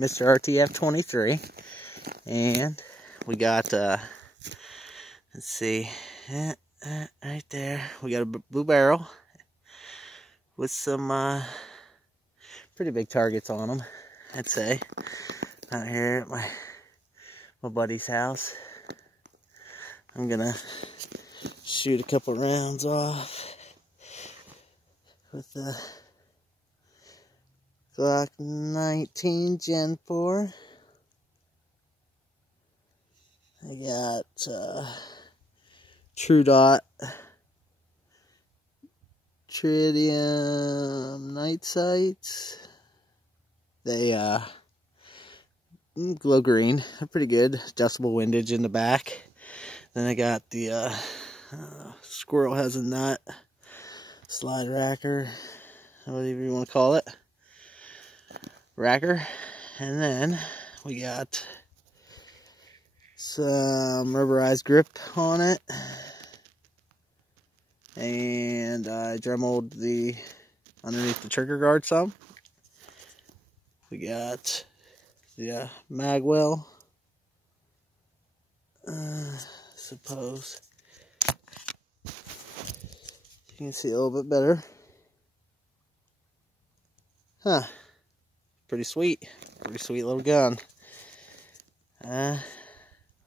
Mr. RTF 23, and we got let's see, right there we got a blue barrel with some pretty big targets on them, I'd say. Out here at my buddy's house, I'm gonna shoot a couple rounds off with the Glock 19 Gen 4. I got True Dot Tritium night sights. They glow green. They're pretty good. Adjustable windage in the back. Then I got the Squirrel has a nut slide racker, whatever you want to call it. Racker. And then we got some rubberized grip on it, and I dremeled the underneath the trigger guard some. We got the magwell, suppose you can see a little bit better. Pretty sweet little gun. Well,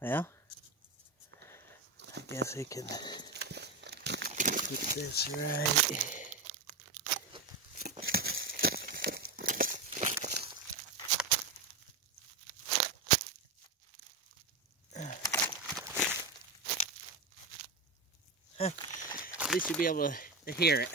I guess I can keep this right. At least you'll be able to hear it.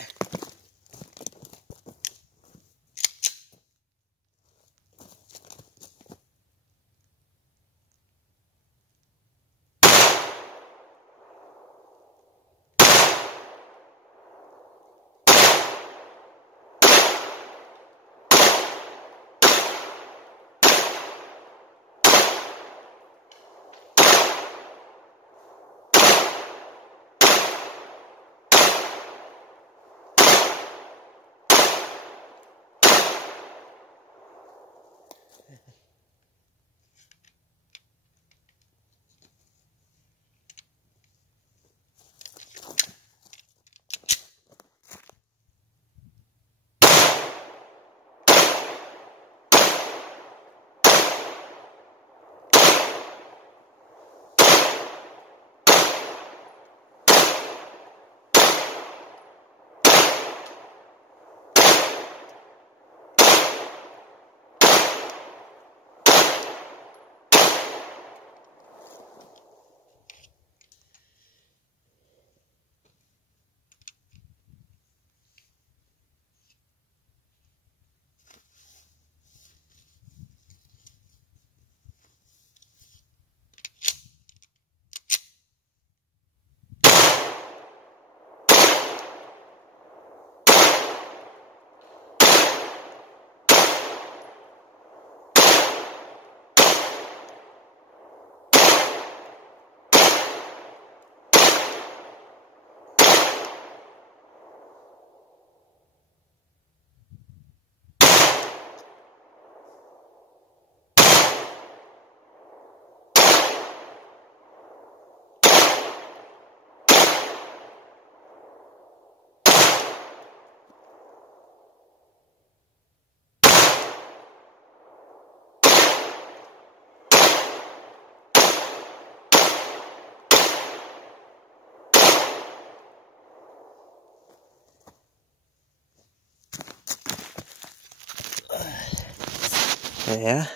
Yeah,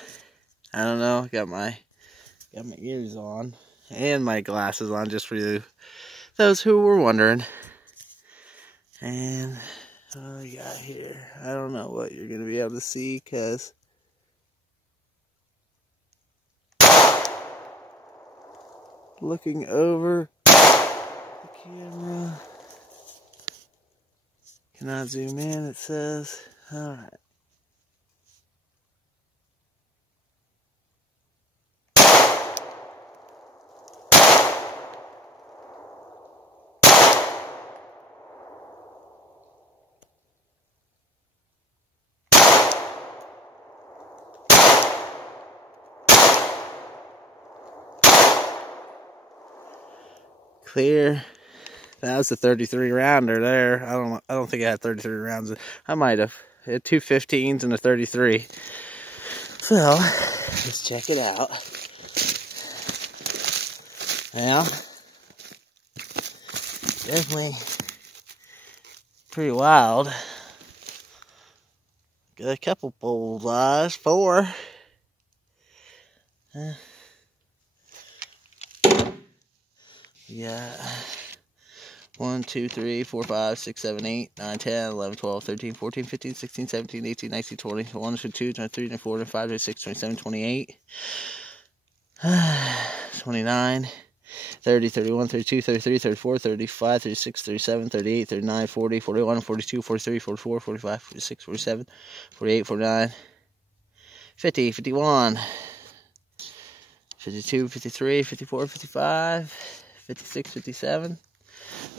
I don't know. Got my ears on and my glasses on, just for those who were wondering. And what we got here, I don't know what you're gonna be able to see, cause looking over the camera, cannot zoom in. It says, all right. clear. That was a 33 rounder there. I don't think I had 33 rounds. I might have. It had 2 15s and a 33. So let's check it out. Well, definitely pretty wild. Got a couple bullseyes, 4. Yeah. 1, 2, 3, 4, 5, 6, 7, 8, 9, 10, 11, 12, 13, 14, 15, 16, 17, 18, 19, 20, 21, 22, 23, 24, 25, 26, 27, 28, 29, 30, 31, 32, 33, 34, 35, 36, 37, 38, 39, 40, 41, 42, 43, 44, 45, 46, 47, 48, 49, 50, 51, 52, 53, 54, 55, 56, 57.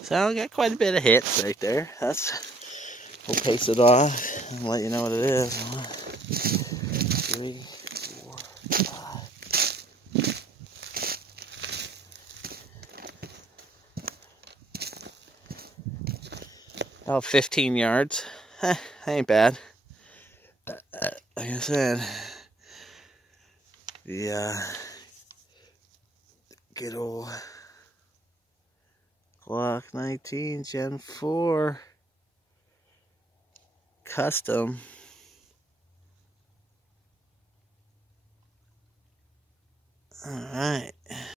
So I got quite a bit of hits right there. We'll pace it off and let you know what it is. 3, 4, 5. About 15 yards. Ain't bad. Like I said, the good old Glock 19 Gen 4 custom. All right.